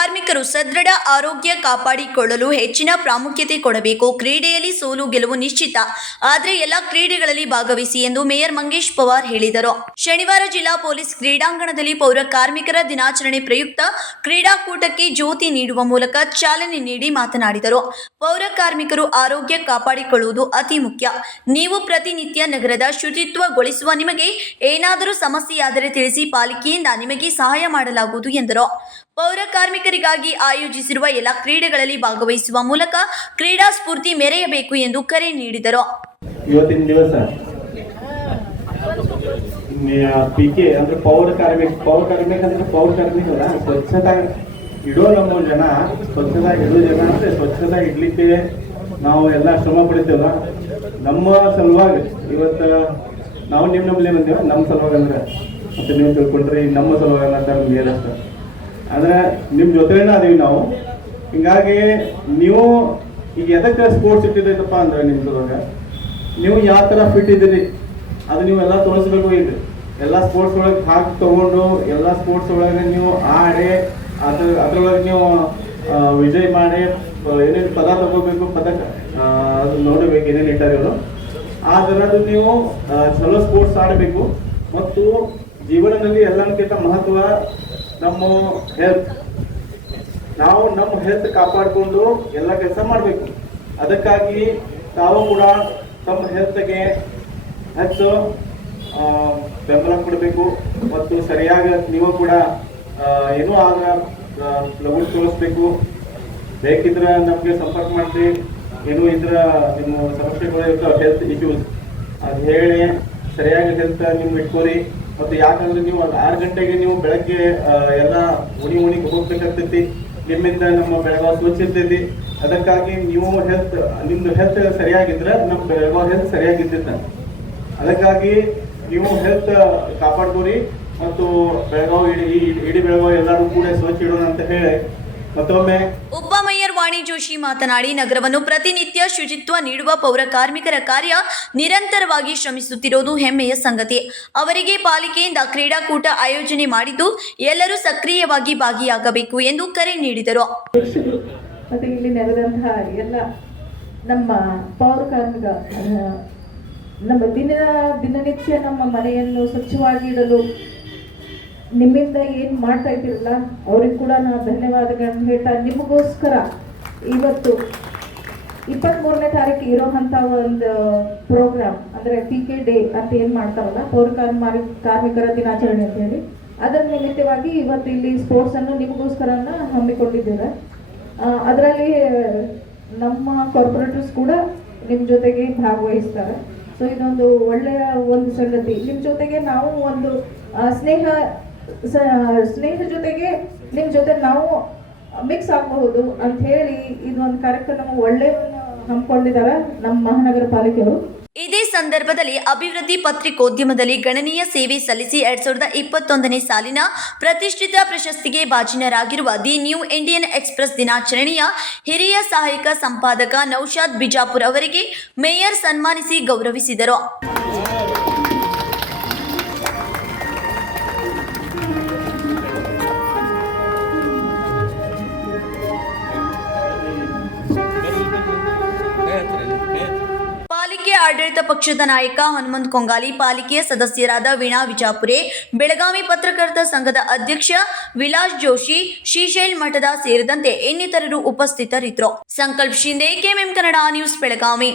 ಕಾರ್ಮಿಕರು ಸದೃಢ ಆರೋಗ್ಯ ಕಾಪಾಡಿಕೊಳ್ಳಲು ಹೆಚ್ಚಿನ ಪ್ರಾಮುಖ್ಯತೆ ಕೊಡಬೇಕು. ಕ್ರೀಡೆಯಲ್ಲಿ ಸೋಲು ಗೆಲುವು ನಿಶ್ಚಿತ. ಆದರೆ ಎಲ್ಲ ಕ್ರೀಡೆಗಳಲ್ಲಿ ಭಾಗವಹಿಸಿ ಎಂದು ಮೇಯರ್ ಮಂಗೇಶ್ ಪವಾರ್ ಹೇಳಿದರು. ಶನಿವಾರ ಜಿಲ್ಲಾ ಪೊಲೀಸ್ ಕ್ರೀಡಾಂಗಣದಲ್ಲಿ ಪೌರ ಕಾರ್ಮಿಕರ ದಿನಾಚರಣೆ ಪ್ರಯುಕ್ತ ಕ್ರೀಡಾಕೂಟಕ್ಕೆ ಜ್ಯೋತಿ ನೀಡುವ ಮೂಲಕ ಚಾಲನೆ ನೀಡಿ ಮಾತನಾಡಿದರು. ಪೌರ ಕಾರ್ಮಿಕರು ಆರೋಗ್ಯ ಕಾಪಾಡಿಕೊಳ್ಳುವುದು ಅತಿ ಮುಖ್ಯ. ನೀವು ಪ್ರತಿನಿತ್ಯ ನಗರದ ಶುಚಿತ್ವಗೊಳಿಸುವ ನಿಮಗೆ ಏನಾದರೂ ಸಮಸ್ಯೆಯಾದರೆ ತಿಳಿಸಿ ಪಾಲಿಕೆಯಿಂದ ನಿಮಗೆ ಸಹಾಯ ಮಾಡಲಾಗುವುದು ಎಂದರು. ಪೌರ ಕಾರ್ಮಿಕರಿಗಾಗಿ ಆಯೋಜಿಸಿರುವ ಎಲ್ಲ ಕ್ರೀಡೆಗಳಲ್ಲಿ ಭಾಗವಹಿಸುವ ಮೂಲಕ ಕ್ರೀಡಾ ಸ್ಫೂರ್ತಿ ಮೆರೆಯಬೇಕು ಎಂದು ಕರೆ ನೀಡಿದರು. ಇವತ್ತಿನ ದಿವಸ ಪಿಕೆ ಅಂದ್ರೆ ಪೌರ ಕಾರ್ಮಿಕ ಪೌರ ಕಾರ್ಮಿಕ ಅಂದ್ರೆ ಪೌರ ಸ್ವಚ್ಛತಾ ಇಡೋ ನಮ್ಮ ಜನ, ಸ್ವಚ್ಛತಾ ಇಡೋ ಜನ ಅಂದ್ರೆ ಸ್ವಚ್ಛತಾ ಇಡ್ಲಿಕ್ಕೆ ನಾವು ಎಲ್ಲ ಶ್ರಮ ಪಡಿತೇವಲ್ಲ. ನಮ್ಮ ಸಲುವಾಗಿ ಇವತ್ತು ನಾವು ನಿಮ್ಮ ನಮ್ಮಲ್ಲಿ ಬಂದೇವ, ನಮ್ಮ ಸಲುವಾಗಿ ಅಂದ್ರೆ ಮತ್ತೆ ನೀವು ತಿಳ್ಕೊಂಡ್ರಿ, ನಮ್ಮ ಸಲುವಾಗಿ ಅಂತ ನಮ್ಗೆ ಏನಷ್ಟ ಅಂದ್ರೆ ನಿಮ್ ಜೊತೆನೇ ಅದೀವಿ ನಾವು. ಹಿಂಗಾಗಿ ನೀವು ಈಗ ಎದಕ್ಕೆ ಸ್ಪೋರ್ಟ್ಸ್ ಇಟ್ಟಿದ್ದೈತಪ್ಪ ಅಂದ್ರೆ ನಿಮ್ ಜೊತೆ ನೀವು ಯಾವ ತರ ಫಿಟ್ ಇದ್ದೀರಿ, ಅದು ನೀವು ಎಲ್ಲ ತೋರಿಸ್ಬೇಕು ಇದು ಎಲ್ಲ ಸ್ಪೋರ್ಟ್ಸ್ ಒಳಗೆ ಭಾಗ ತಗೊಂಡು ಎಲ್ಲ ಸ್ಪೋರ್ಟ್ಸ್ ಒಳಗೆ ನೀವು ಆಡಿ ಅದ್ರ ಅದ್ರೊಳಗೆ ನೀವು ವಿಜಯ್ ಮಾಡಿ ಏನೇನು ಪದ ತಗೋಬೇಕು ಪದಕ ಅದು ನೋಡಬೇಕು ಏನೇನು ಇಟ್ಟಾರೆ ಅವರು. ಆ ಥರದ್ದು ನೀವು ಚಲೋ ಸ್ಪೋರ್ಟ್ಸ್ ಆಡಬೇಕು. ಮತ್ತು ಜೀವನದಲ್ಲಿ ಎಲ್ಲಕ್ಕಿಂತ ಮಹತ್ವ ನಮ್ಮ ಹೆಲ್ತ್ ನಾವು ನಮ್ಮ ಹೆಲ್ತ್ ಕಾಪಾಡಿಕೊಂಡು ಎಲ್ಲ ಕೆಲಸ ಮಾಡಬೇಕು. ಅದಕ್ಕಾಗಿ ತಾವು ಕೂಡ ತಮ್ಮ ಹೆಲ್ತ್ಗೆ ಹೆಚ್ಚು ಬೆಂಬಲ ಕೊಡಬೇಕು. ಮತ್ತು ಸರಿಯಾಗಿ ನೀವು ಕೂಡ ಏನೂ ಆಗ ಲಘು ತೋರಿಸ್ಬೇಕು. ಬೇಕಿದ್ರೆ ನಮಗೆ ಸಂಪರ್ಕ ಮಾಡಿರಿ. ಏನೂ ಇದ್ರ, ನಿಮ್ಮ ಸಮಸ್ಯೆಗಳು ಇರ್ತಾವೆ ಹೆಲ್ತ್ ಇಶ್ಯೂಸ್ ಅದು ಹೇಳಿ, ಸರಿಯಾಗಿ ಹೆಲ್ತ್ ನಿಮ್ಗೆ ಇಟ್ಕೋರಿ. ಮತ್ತು ಯಾಕಂದ್ರೆ ನೀವು ಆರು ಗಂಟೆಗೆ ನೀವು ಬೆಳಗ್ಗೆ ಎಲ್ಲ ಉಣಿ ಉಣಿಗೆ ಹೋಗ್ಬೇಕಾಗ್ತೈತಿ. ನಿಮ್ಮಿಂದ ನಮ್ಮ ಬೆಳಗಾವ್ ಸ್ವಚ್ಛ ಇರ್ತೈತಿ. ಅದಕ್ಕಾಗಿ ನೀವು ಹೆಲ್ತ್ ನಿಮ್ದು ಹೆಲ್ತ್ ಸರಿಯಾಗಿದ್ರೆ ನಮ್ಮ ಬೆಳಗಾವ್ ಹೆಲ್ತ್ ಸರಿಯಾಗಿದ್ದಿದ್ದ. ಅದಕ್ಕಾಗಿ ನೀವು ಹೆಲ್ತ್ ಕಾಪಾಡ್ಕೋರಿ. ಮತ್ತು ಬೆಳಗಾವ್ ಇಡೀ ಬೆಳಗಾವ್ ಎಲ್ಲರೂ ಕೂಡ ಸ್ವಚ್ಛ ಇಡೋಣ ಅಂತ ಹೇಳಿ ಮತ್ತೊಮ್ಮೆ ವಾಣಿ ಜೋಶಿ ಮಾತನಾಡಿ, ನಗರವನ್ನು ಪ್ರತಿನಿತ್ಯ ಶುಚಿತ್ವ ನೀಡುವ ಪೌರ ಕಾರ್ಮಿಕರ ಕಾರ್ಯ ನಿರಂತರವಾಗಿ ಶ್ರಮಿಸುತ್ತಿರುವುದು ಹೆಮ್ಮೆಯ ಸಂಗತಿ. ಅವರಿಗೆ ಪಾಲಿಕೆಯಿಂದ ಕ್ರೀಡಾಕೂಟ ಆಯೋಜನೆ ಮಾಡಿದ್ದು, ಎಲ್ಲರೂ ಸಕ್ರಿಯವಾಗಿ ಭಾಗಿಯಾಗಬೇಕು ಎಂದು ಕರೆ ನೀಡಿದರು. ಇಲ್ಲಿ ಎಲ್ಲ ನಮ್ಮ ಪೌರ ನಮ್ಮ ದಿನ, ದಿನನಿತ್ಯ ನಮ್ಮ ಮನೆಯನ್ನು ಸ್ವಚ್ಛವಾಗಿ ಇಡಲು ನಿಮ್ಮಿಂದ ಏನು ಮಾಡ್ತಾ ಇದ್ದೀರಲ್ಲ, ಅವ್ರಿಗೆ ಕೂಡ ನಾವು ಧನ್ಯವಾದಗಳನ್ನು ಹೇಳ್ತಾ ನಿಮಗೋಸ್ಕರ ಇವತ್ತು ಇಪ್ಪತ್ತ್ಮೂರನೇ ತಾರೀಕು ಇರೋವಂಥ ಒಂದು ಪ್ರೋಗ್ರಾಮ್ ಅಂದರೆ ಪಿ ಕೆ ಡೇ ಅಂತ ಏನು ಮಾಡ್ತಾರಲ್ಲ, ಪೌರ ಕಾರ್ಮಿಕರ ದಿನಾಚರಣೆ ಅಂತ ಹೇಳಿ, ಅದರ ನಿಮಿತ್ತವಾಗಿ ಇವತ್ತು ಇಲ್ಲಿ ಸ್ಪೋರ್ಟ್ಸ್ ಅನ್ನು ನಿಮಗೋಸ್ಕರನ ಹಮ್ಮಿಕೊಂಡಿದ್ದೇವೆ. ಅದರಲ್ಲಿ ನಮ್ಮ ಕಾರ್ಪೊರೇಟರ್ಸ್ ಕೂಡ ನಿಮ್ಮ ಜೊತೆಗೆ ಭಾಗವಹಿಸ್ತಾರೆ. ಸೊ ಇದೊಂದು ಒಳ್ಳೆಯ ಒಂದು ಸಂಗತಿ. ನಿಮ್ಮ ಜೊತೆಗೆ ನಾವು ಒಂದು ಸ್ನೇಹ ಸ್ನೇಹ ಜೊತೆಗೆ ನಿಮ್ಮ ಜೊತೆ ನಾವು ಮಿಕ್ಸ್ ಆಗಬಹುದು ಅಂತ ಹೇಳಿ ಇದೊಂದು ಕಾರ್ಯಕ್ರಮ ಒಳ್ಳೆಯ ಹಮ್ಮಿಕೊಂಡಿದ್ದಾರೆ ನಮ್ಮ ಮಹಾನಗರ ಪಾಲಿಕೆಯವರು. ಇದೇ ಸಂದರ್ಭದಲ್ಲಿ ಅಭಿವೃದ್ಧಿ ಪತ್ರಿಕೋದ್ಯಮದಲ್ಲಿ ಗಣನೀಯ ಸೇವೆ ಸಲ್ಲಿಸಿ ಎರಡ್ ಸಾವಿರದ ಇಪ್ಪತ್ತೊಂದನೇ ಸಾಲಿನ ಪ್ರತಿಷ್ಠಿತ ಪ್ರಶಸ್ತಿಗೆ ಭಾಜನರಾಗಿರುವ ದಿ ನ್ಯೂ ಇಂಡಿಯನ್ ಎಕ್ಸ್ಪ್ರೆಸ್ ದಿನಾಚರಣೆಯ ಹಿರಿಯ ಸಹಾಯಕ ಸಂಪಾದಕ ನೌಶಾದ್ ಬಿಜಾಪುರ್ ಅವರಿಗೆ ಮೇಯರ್ ಸನ್ಮಾನಿಸಿ ಗೌರವಿಸಿದರು. ಆಡಳಿತ ಪಕ್ಷದ ನಾಯಕ ಹನುಮಂತ್ ಕೊಂಗಾಲಿ ಪಾಲಿಕೆಯ ಸದಸ್ಯರಾದ ವೀಣಾ ವಿಜಾಪುರೆ, ಬೆಳಗಾವಿ ಪತ್ರಕರ್ತ ಸಂಘದ ಅಧ್ಯಕ್ಷ ವಿಲಾಸ್ ಜೋಶಿ, ಶ್ರೀಶೈಲ್ ಮಠದ ಸೇರಿದಂತೆ ಇನ್ನಿತರರು ಉಪಸ್ಥಿತರಿದ್ದರು. Sankalp Shinde KMM Kannada news, Belagavi.